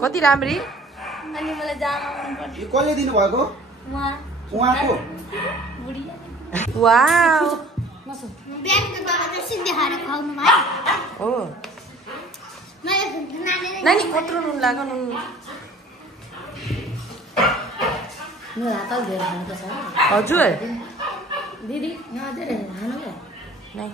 कति राम्री अनि मलाई जामा मन पर्छ यो कसले दिनु भएको उहाँको वाउ बिहानको बाबा त सिधै खाएर खुवाउनु भयो हो मैले नानी कत्रो नुन लाग्यो नुन मेरो हात धेरै खानु छ हजुर दिदी यहाँ धेरै खानु हो नै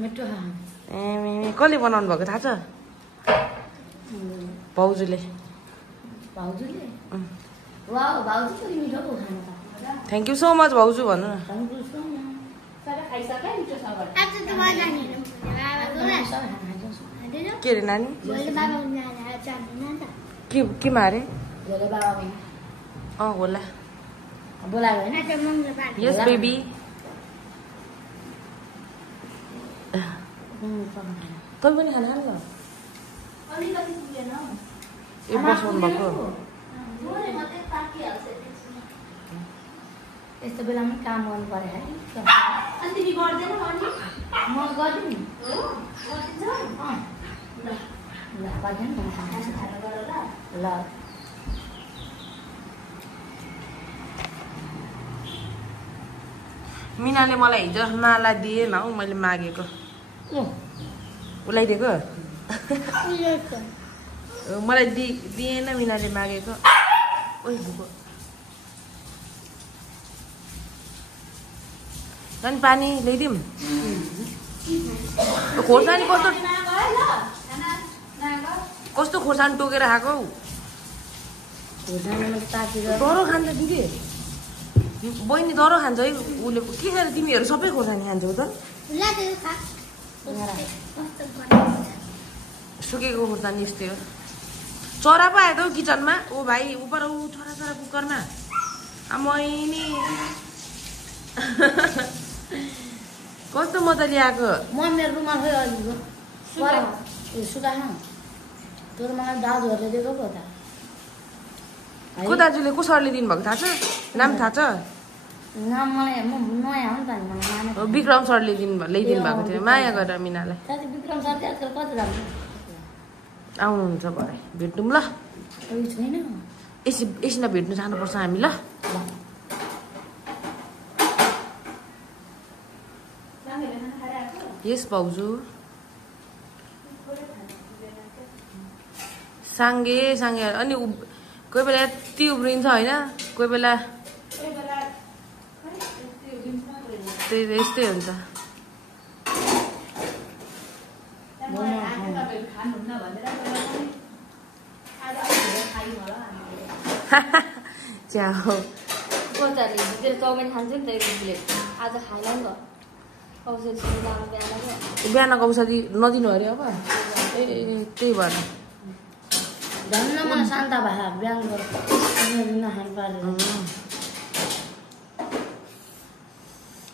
मिठो खानु ए कसले बनाउनु भएको थाहा छ भाउजूले भाउजूले वाउ भाउजू पनि मिठो पो खानु त थ्याङ्क यू सो मच भाउजू भन्नु न सबै खाइसके मिठो छ भने आज त बाजानी के अरे नानी मैले बाबा उनीहरुलाई जान्दैन नि त के मारे धेरै बाबा होला बोलायो हैन आज मम्मीले बाबा यस बेबी तँ पनि खाना खानु ल अलिकति पुगेन ए बसाउनु भएको मोरे मात्रै ताकिहाल्छ यस्तो बेलामा काम गर्नु पर्यो है अनि तिमी गर्दैनौ अनि म गर्छु नि हो गरिदिन्छ ल ल गर्दैन म खान्छु ल मिनाले मलाई हिजो माला दिएन हौ मैले मागेको उसलाई दिएको मलाई दिएन मिनाले मागेको ओइ भुको नानी पानी ल्याइदिउँ खोर्सानी कस्तो कस्तो खोर्सानी टोकेर खाएको हौ खोर्सानीमा ताकेर डह्रो खान्छ दिदी बहिनी डह्रो खान्छ है उसले के गरेर तिमीहरू सबै खोर्सानी खान्छौ त लाग्यो खा सुकेको खोर्सानी यस्तै हो चरा पो आयो त हौ किचनमा ओ भाइ उपर ऊ छोरा छोरा कुकरमा मैनी कस्तो मजाले आएको म मेरो रुमाल खै अलिको सुकाएन तोर मलाई दाजुहरूले दिएको पो त को दाजुले को सरले दिनुभएको थाहा छ नाम थाहा छ नाम मलाई म नयाँ हो नि त मलाई माने विक्रम सरले ल्याइदिनु भएको थियो माया गरेर मिनालाई साथी विक्रम सर चाहिँ आजकल कति राम्रो आउनुहुन्छ भरे भेट्यौँ ल उयो छैन एकछिन भेट्नु जानुपर्छ हामी ल यस भाउजू साङ्गे अनि कोही बेला यति उब्रिन्छ होइन कोही बेला यस्तै हुन्छ च्याउ चाउमिन खान्छु नि त एक प्लेट आज खाएन नि त औषधी बिहानको औषधि नदिनु अरे अब ए त्यही भएर धन्न मलाई शान्त भए बिहान नखानु पारेर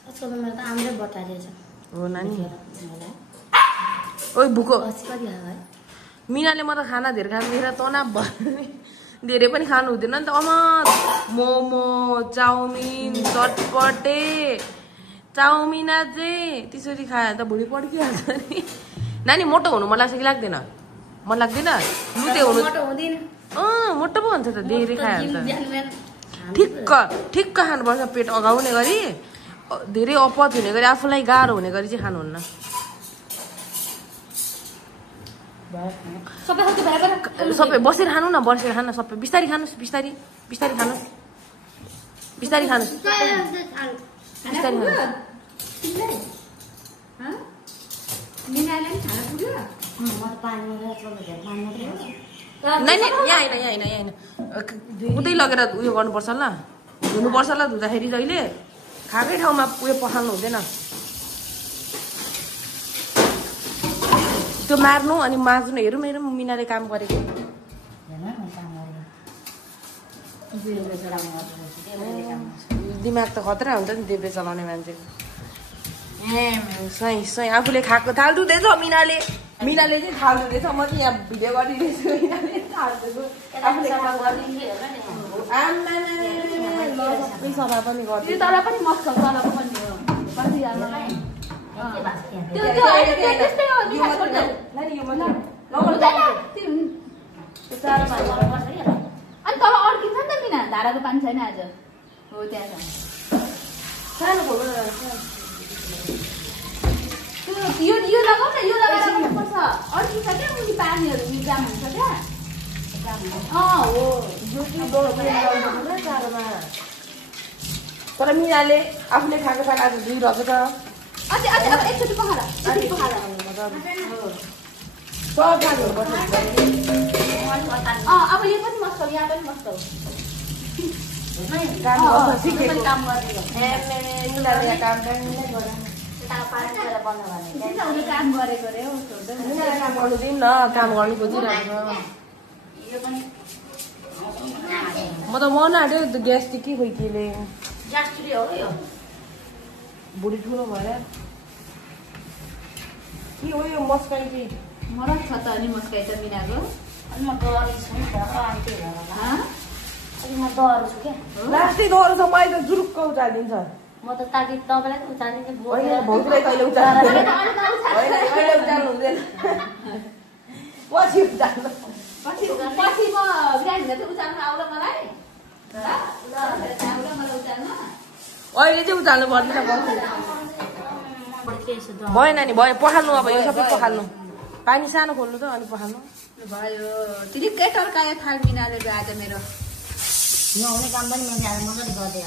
आजकल त मेरो त आम्रै बटारिएछ हो नानी ओइ भुको कति खायो है मिनाले म त खाना धेरै खानु धेरै तनाव भयो धेरै पनि खानु हुँदैन नि त अमा मोमो चाउमिन चटपटे चाउमिन चाहिँ त्यसरी खायो त भुँडी पड्किहाल्छ नि नानी मोटो हुनु मन लाग्छ कि लाग्दैन मन लाग्दैन लुते हुनु मोटो पो हुन्छ त धेरै खायो त ठिक्क खानुपर्छ पेट अगाउने गरी धेरै अपच हुने गरी आफूलाई गाह्रो हुने गरी चाहिँ खानुहुन्न सबै बसेर खानु न बसेर खानु सबै बिस्तारी खानुहोस् बिस्तारी खानुहोस् बिस्तारी खानुहोस् बिस्तारी यहाँ होइन उतै लगेर उयो गर्नुपर्छ ल धुनुपर्छ ल धुँदाखेरि जहिले खाएकै ठाउँमा उयो पखाल्नु हुँदैन त्यो मार्नु अनि माझ्नु हेरौँ मिनाले काम गरेको दिमाग त खतरा हुन्छ नि देब्रे चलाउने मान्छेको सही आफूले खाएको थाल धुँदैछ मिनाले चाहिँ थाल धुँदैछ म चाहिँ यहाँ भिडियो गरिदिँदैछु सबै सफा पनि गर्छु त्यस्तै हो नि नानी यो मात्र अनि तल अड्किन्छ नि त मिना धाराको पानी छैन आज हो त्यहाँ छ सानो खोल्नु यो लगाऊ न यो लगाएर गर्नुपर्छ अड्किन्छ क्या उनी पानीहरू जाम हुन्छ क्या हो तर मिनाले आफूले खाएको खाना आज दुइरहेको छ अझै अब एकचोटि पखाला अब यो पनि मस्त हो यहाँ पनि मस्त हो काम गरेको रे काम गर्नु खोजिरहेको म त मन आँट्यो ग्यास्ट्रिक के खोइ केले बुढी ठुलो भएर के हो यो मस्काइ के मरत छ त अनि मस्काइ त मिनाको अनि म डराउँछु नि त आन्टी होला अनि म डराउँछु क्या लास्टै डर छ मैले त जुरुक्क उचालिदिन्छ म त ताकि तपाईँलाई उचालिदिन्छु भौजूलाई कहिले उचाल्नु उचाल्नु हुँदैन पछि उचाल्नु पछि म बिहान चाहिँ उचाल्नु आउला मलाई अहिले चाहिँ उचाल्नु पर्दैन भयो नानी भयो पखाल्नु अब यो सबै पखाल्नु पानी सानो खोल्नु त अनि पखाल्नु भयो तिनीकै टर्कायो थाल मिनाले आज मेरो नहुने काम पनि मैले आज मजाले गर्दै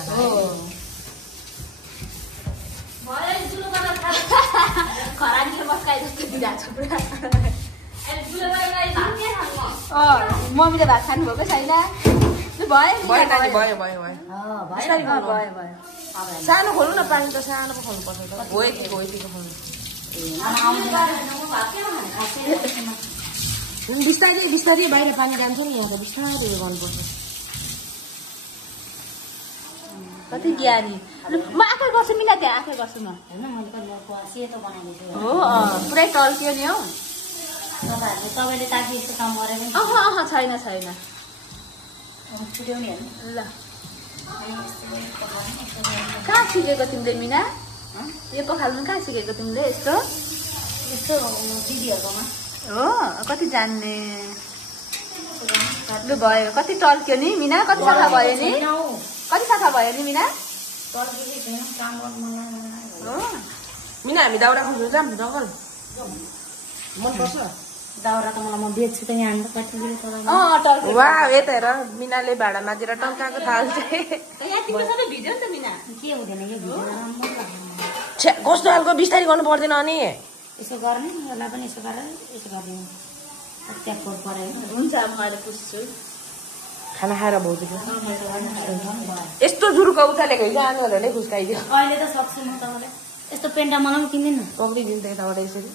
खरानीले मस्काए जस्तो बिराएको पुरा मम्मीले भात खानुभएको छैन भयो सानो खोल्नु न पानी त सानो पो खोल्नु पर्छ त हो यतिको खोल्नु बिस्तारै बिस्तारै बाहिर पानी जान्छ नि यहाँ त बिस्तारै गर्नुपर्छ कति ज्ञानी म आफै गर्छु मिना त्यहाँ आफै गर्छु म सेतो बनाइदिन्छु हो पुरै टल्क्यो नि हौ तपाईँले ताकि यस्तो काम गरेर छैन छुट्याउने ल कहाँ सिकेको तिमीले मिना यो पखाल्नु कहाँ सिकेको तिमीले यस्तो यस्तो दिदीहरूकोमा हो कति जान्ने लु भयो कति टल्क्यो नि मिना कति सफा भयो नि मिना हो मिना हामी दाउरा खानु जाऊँ जङ्गल मनपर्छ दाउरा त मलाई म बेच्छु त यहाँ कति वा यता हेर मिनाले भाँडा माझेर टन्काएको थाल चाहिँ के हुँदैन यो कस्तो खालको बिस्तारै गर्नु पर्दैन अनि यसो गर्ने यसलाई पनि यसो गरेर यसो गरिदिनु त्यहाँ फोर पऱ्यो हुन्छ म अहिले पुस्छु खाना खाएर भाउजूको यस्तो जुरुको उचालेको जानु भनेर खुस्काइदियो अहिले त सक्छु म तपाईँलाई यस्तो पेन्टा मलाई पनि किन्दिनँ पक्रिदिन्छ यताबाट यसरी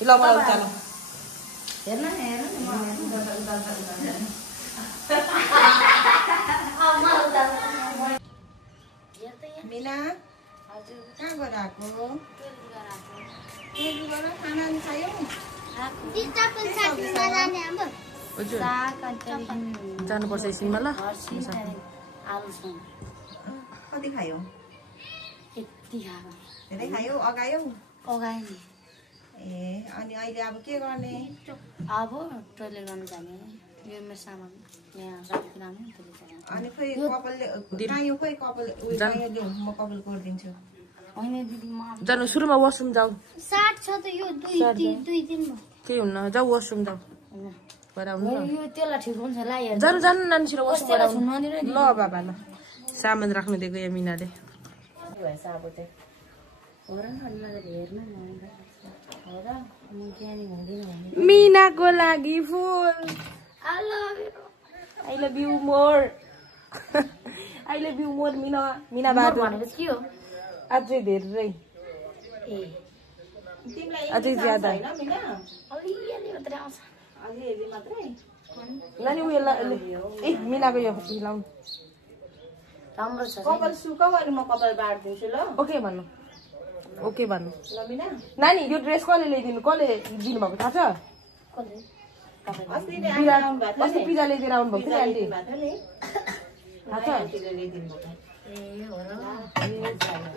ल मलाई उचाल्नु हेर्न मिना कहाँ गएर आएको खाना खायो हजुर जानुपर्छ एकछिनमा ल कति खायो यति खाएको धेरै खायो अगायो अगाएँ नि ए अनि अहिले अब के गर्ने अब टोइलेट गर्नु जाने यो मेरो सामान यहाँ राख्नु अनि खोइ कपालले कहाँ यो खोइ कपाल ल्याऊ म कपाल गरिदिन्छु होइन दिदी म जानु सुरुमा वासरुम जाऊ साट छ त यो दुई दिन केही हुन्न जाऊ वासरुम जाऊ भएर आउनु यो त्यसलाई ठिक हुन्छ ला यार जानु जानु नानीसित वासरुम भएर आउनु ल बाबा ल सामान राख्नु दिएको यहाँ मिनाले भएछ अब चाहिँ हो र अनि मलाई हेर्न हो र म ज्ञानी हुँदिनँ भने मिनाको लागि full I love you more Mina Bahadur भनेको के हो अझै धेरै ए अझै ज्यादा अलिअलि मात्रै आउँछ नानी उयो ए मिनाको यो लाउनु राम्रो छ कपाल सुकाऊ अनि म कपाल बाँडिदिन्छु ल ओके भन्नु ल मिना नानी यो ड्रेस कसले ल्याइदिनु कसले दिनुभएको थाहा छ अस्ति नै आउनु भएको अस्ति पिज्जा ल्याइदिएर आउनु भएको थियो आन्टी थाहा छ ल्याइदिनु भएको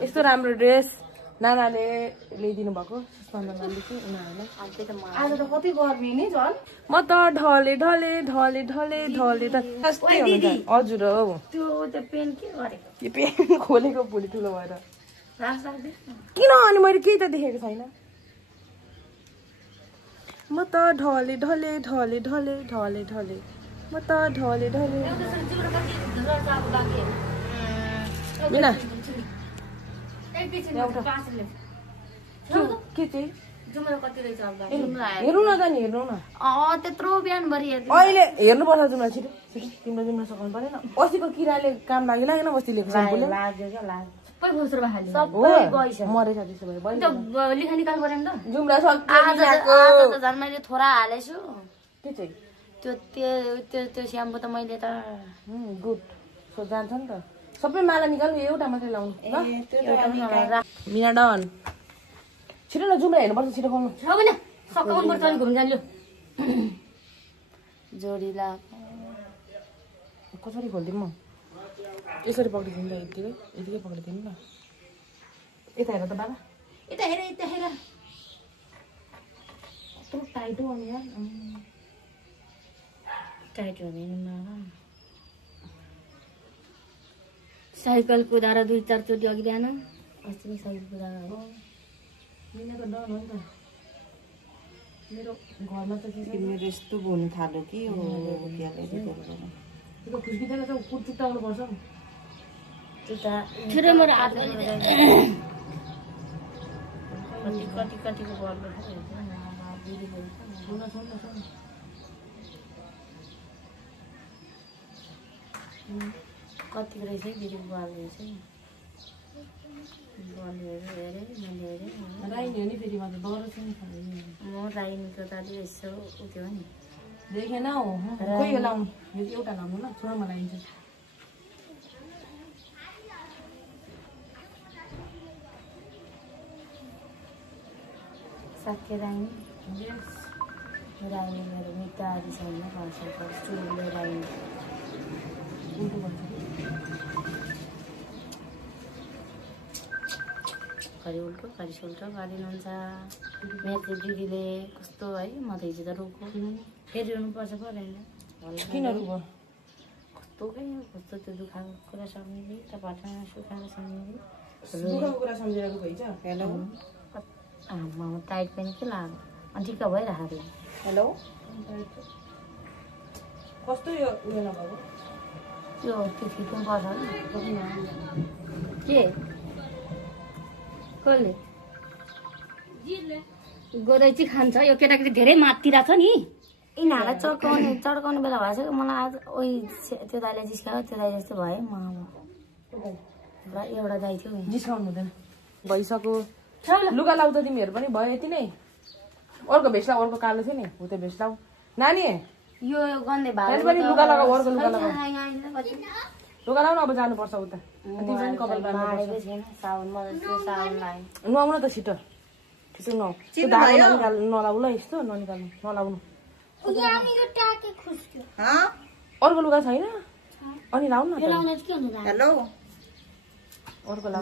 यस्तो राम्रो ड्रेस नानाले ल्याइदिनु भएको सुस्मानाले चाहिँ उनीहरूलाई आज त कति गर्मी नि झन् म त ढले ढले ढले ढले ढले कस्तै हुन्छ हजुर हो त्यो पेन के गरेको यो पेन खोलेको भोलि ठुलो भएर राख्दै किन अनि मैले केही त देखेको छैन म त ढले ढले ढले ढले ढले ढले म त ढले ढले मिना के चाहिँ हेर्नु न त नि हेर्नु न त्यत्रो बिहानभरि अहिले हेर्नुपर्छ जुम्रा छिटो छिटो तिम्रो जुम्रा सघाउनु परेन अस्तिको किराले काम लागिरहेन अस्ति लिएको साम्पुले लाग्यो क्या लाग्यो मरेछ त्यसो भए लिखा निकाल पऱ्यो नि त जुम्रा आज त झन् मैले थोडा हालेछु के चाहिँ त्यो स्याम्पू त मैले त गुड सो जान्छ नि त सबै माला निकाल्नु एउटा मात्रै लाउनु ल मिना डन छिटो न जुम्रा हेर्नुपर्छ छिटो खाउनु सकाउनु पर्छ अनि घुम्नु जान्यो जोडी कसरी खोलिदिउँ म यसरी पक्रिदिनु त यतिकै यतिकै पक्रिदिनु न यता हेर त बाबा यता हेर कत्रो टाइट हो अनि यार टाइट हुँदैन साइकल कुदाएर 2-4 चोटि अघि बिहान अस्ति साइकल कुदाएर हो मिना त डन हो नि त मेरो घरमा त मेरो यस्तो हुनु थाल्यो कि त्यो खुस्किँदैन त कुर्चुट्टाउनु पर्छ फेरि मेरो हात कतिको गर्नु कतिको रहेछ दिदीको बाल रहेछ राइनी हो नि फेरि म त डर छ नि म राइनीको त अलि यसो उठ्यो नि देखेन हौ खोइ यो लाउनु यो एउटा लाउनु ल छोरामा लाइन्छ साथी राइनी मेरो मिता आदि छैन चुलो राइनी उल्टो भन्छ घरि उल्टो घरि सुल्टो गरिनुहुन्छ मेरो दिदीले कस्तो है म त हिजो त रोको फेरि रुनुपर्छ परेन किन रुको कस्तो कस्तो त्यो दुखाएको कुरा सम्झिँदै त भटना सुखाएको सम्झिँदै दुखाएको कुरा सम्झेर रुको हैछ हेलो टाइट पनि के लाग्यो अनि ठिक्क भइरहेको हेलो कस्तो यो उयो नभएको त्यो फिट्नु पर्छ के कसले गोदै चाहिँ खान्छ यो केटाकेटी धेरै माथितिर छ नि यिनीहरूलाई चड्काउने बेला भएछ मलाई आज ओइ त्यो दाइले जिस्कायो त्यो दाइ जस्तो भयो म एउटा दाइ थियो जिस्काउनु हुँदैन भइसक्यो लुगा लाउ त तिमीहरू पनि भयो यति नै अर्को भेस्ट लाउ अर्को कालो थियो नि हो त्यो भेस्ट लाउ नानी यो गन्धे भाग पनि लुगा लगाऊ अर्को लुगा लगाऊ लुगा लाउनु अब जानुपर्छ उता नुहाउन त छिटो छिटो नुहाउ त्यो धागो नलाउ ल यस्तो ननिकाल्नु नलाउनु अर्को लुगा छैन अनि लाउनु न हेलो अर्को लाउ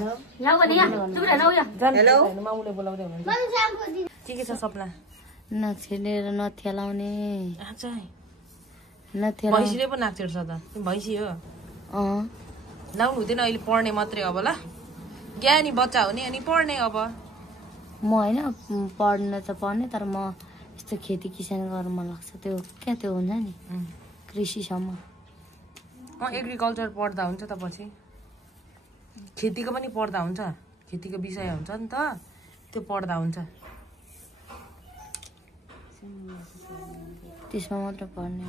मामुले बोलाउँदै हुनुहुन्छ के छ सपना नछेलेर नथेलाउने भैँसीले पो नाक छेड्छ त भैँसी हो लाउनु हुँदैन अहिले पढ्ने मात्रै अब ल ज्ञानी बच्चा हो नि अनि पढ्ने अब म होइन पढ्न त पढ्ने तर म यस्तो खेती किसान गर्न मन लाग्छ त्यो क्या त्यो हुन्छ नि कृषिसम्म एग्रिकल्चर पढ्दा हुन्छ त पछि खेतीको पनि पढ्दा हुन्छ खेतीको विषय हुन्छ नि त त्यो पढ्दा हुन्छ त्यसमा मात्र पढ्ने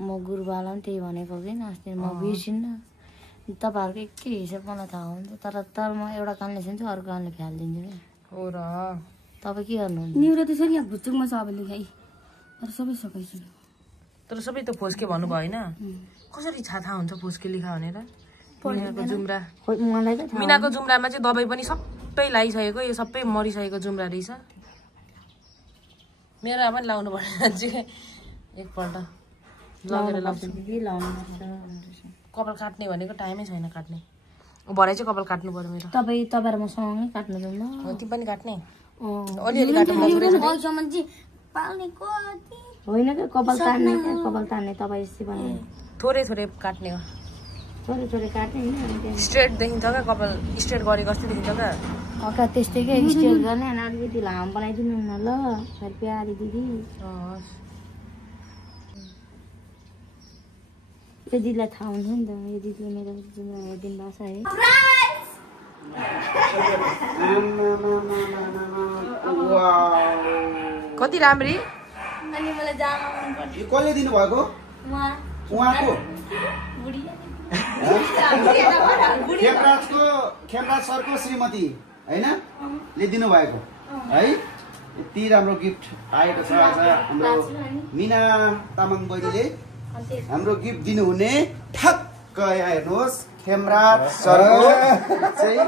म गुरुबालाई पनि त्यही भनेको कि अस्ति म बिर्सिन्न तपाईँहरूको के हिसाब मलाई थाहा हुन्छ तर म एउटा कानले सुन्छु अर्को कानले फ्यालिदिन्छु कि हो र तपाईँ के गर्नुहुन्छ न्युरो त्यसरी यहाँ भुचुकमा छ अब लेखाइ तर सबै सकाइछु तर सबै त फोस्के भन्नुभयो होइन कसरी थाहा हुन्छ फोस्के लेखा भनेर मिनाको जुम्रा मलाई त मिनाको जुम्रामा चाहिँ दबाई पनि सबै लगाइसकेको यो सबै मरिसकेको जुम्रा रहेछ मेरो पनि लाउनु पर्छ एकपल्ट लगेर लाउँछु कपाल काट्ने भनेको टाइमै छैन काट्ने भरे चाहिँ कपाल काट्नु पर्यो मेरो तपाईँ र म सँगै काट्नु जाउँ ल तिमी पनि काट्ने अँ अलिअलि काट्नु होइन क्या कपाल तान्ने तपाईँ यस्तै बनाउने थोरै थोरै काट्ने हो छोरी छोरी काट्ने होइन स्ट्रेट देखिन्छ क्या कपाल स्ट्रेट गरेको जस्तो देखिन्छ क्या अका त्यस्तै क्या स्ट्रेट गर्ने अनि अलिकति लामो बनाइदिनु न ल फेरि प्यारी दिदी यो दिदीलाई थाहा हुन्छ नि त यो दिदीले मेरो हेरिदिनु भएको छ है कति राम्री अनि मलाई जामा मन पर्छ यो कसले दिनुभएको उहाँको खेमराज सरको श्रीमती होइन ले दिनुभएको है यति राम्रो गिफ्ट आएको छ आज हाम्रो मिना तामाङ बहिनीले हाम्रो गिफ्ट दिनुहुने ठक्क यहाँ हेर्नुहोस् खेमराज सरको चाहिँ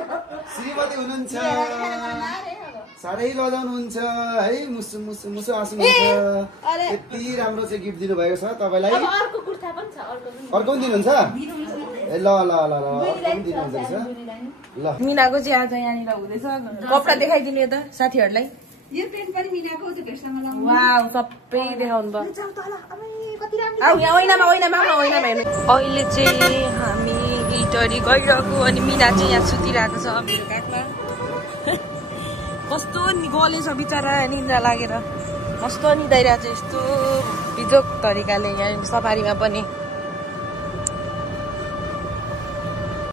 श्रीमती हुनुहुन्छ साह्रै लजाउनुहुन्छ है मुसु मुसु मुसु हाँस्नुहुन्छ यति राम्रो चाहिँ गिफ्ट दिनुभएको छ तपाईँलाई अर्को पनि दिनुहुन्छ ए ल ल ल ल अर्को पनि दिनुहुन्छ ल मिनाको चाहिँ आज यहाँनिर हुँदैछ कपडा देखाइदिनु त साथीहरूलाई यो पेन पनि मिनाको त्यो भेस्टमा लाउनु वाउ सबै देखाउनु भयो अहिले चाहिँ हामी इटरी गइरहेको अनि मिना चाहिँ यहाँ सुतिरहेको छ मेरो काखमा कस्तो गलेछ बिचरा निन्द्रा लागेर कस्तो निदाइरहेको छ यस्तो बिजोक तरिकाले यहाँ सफारीमा पनि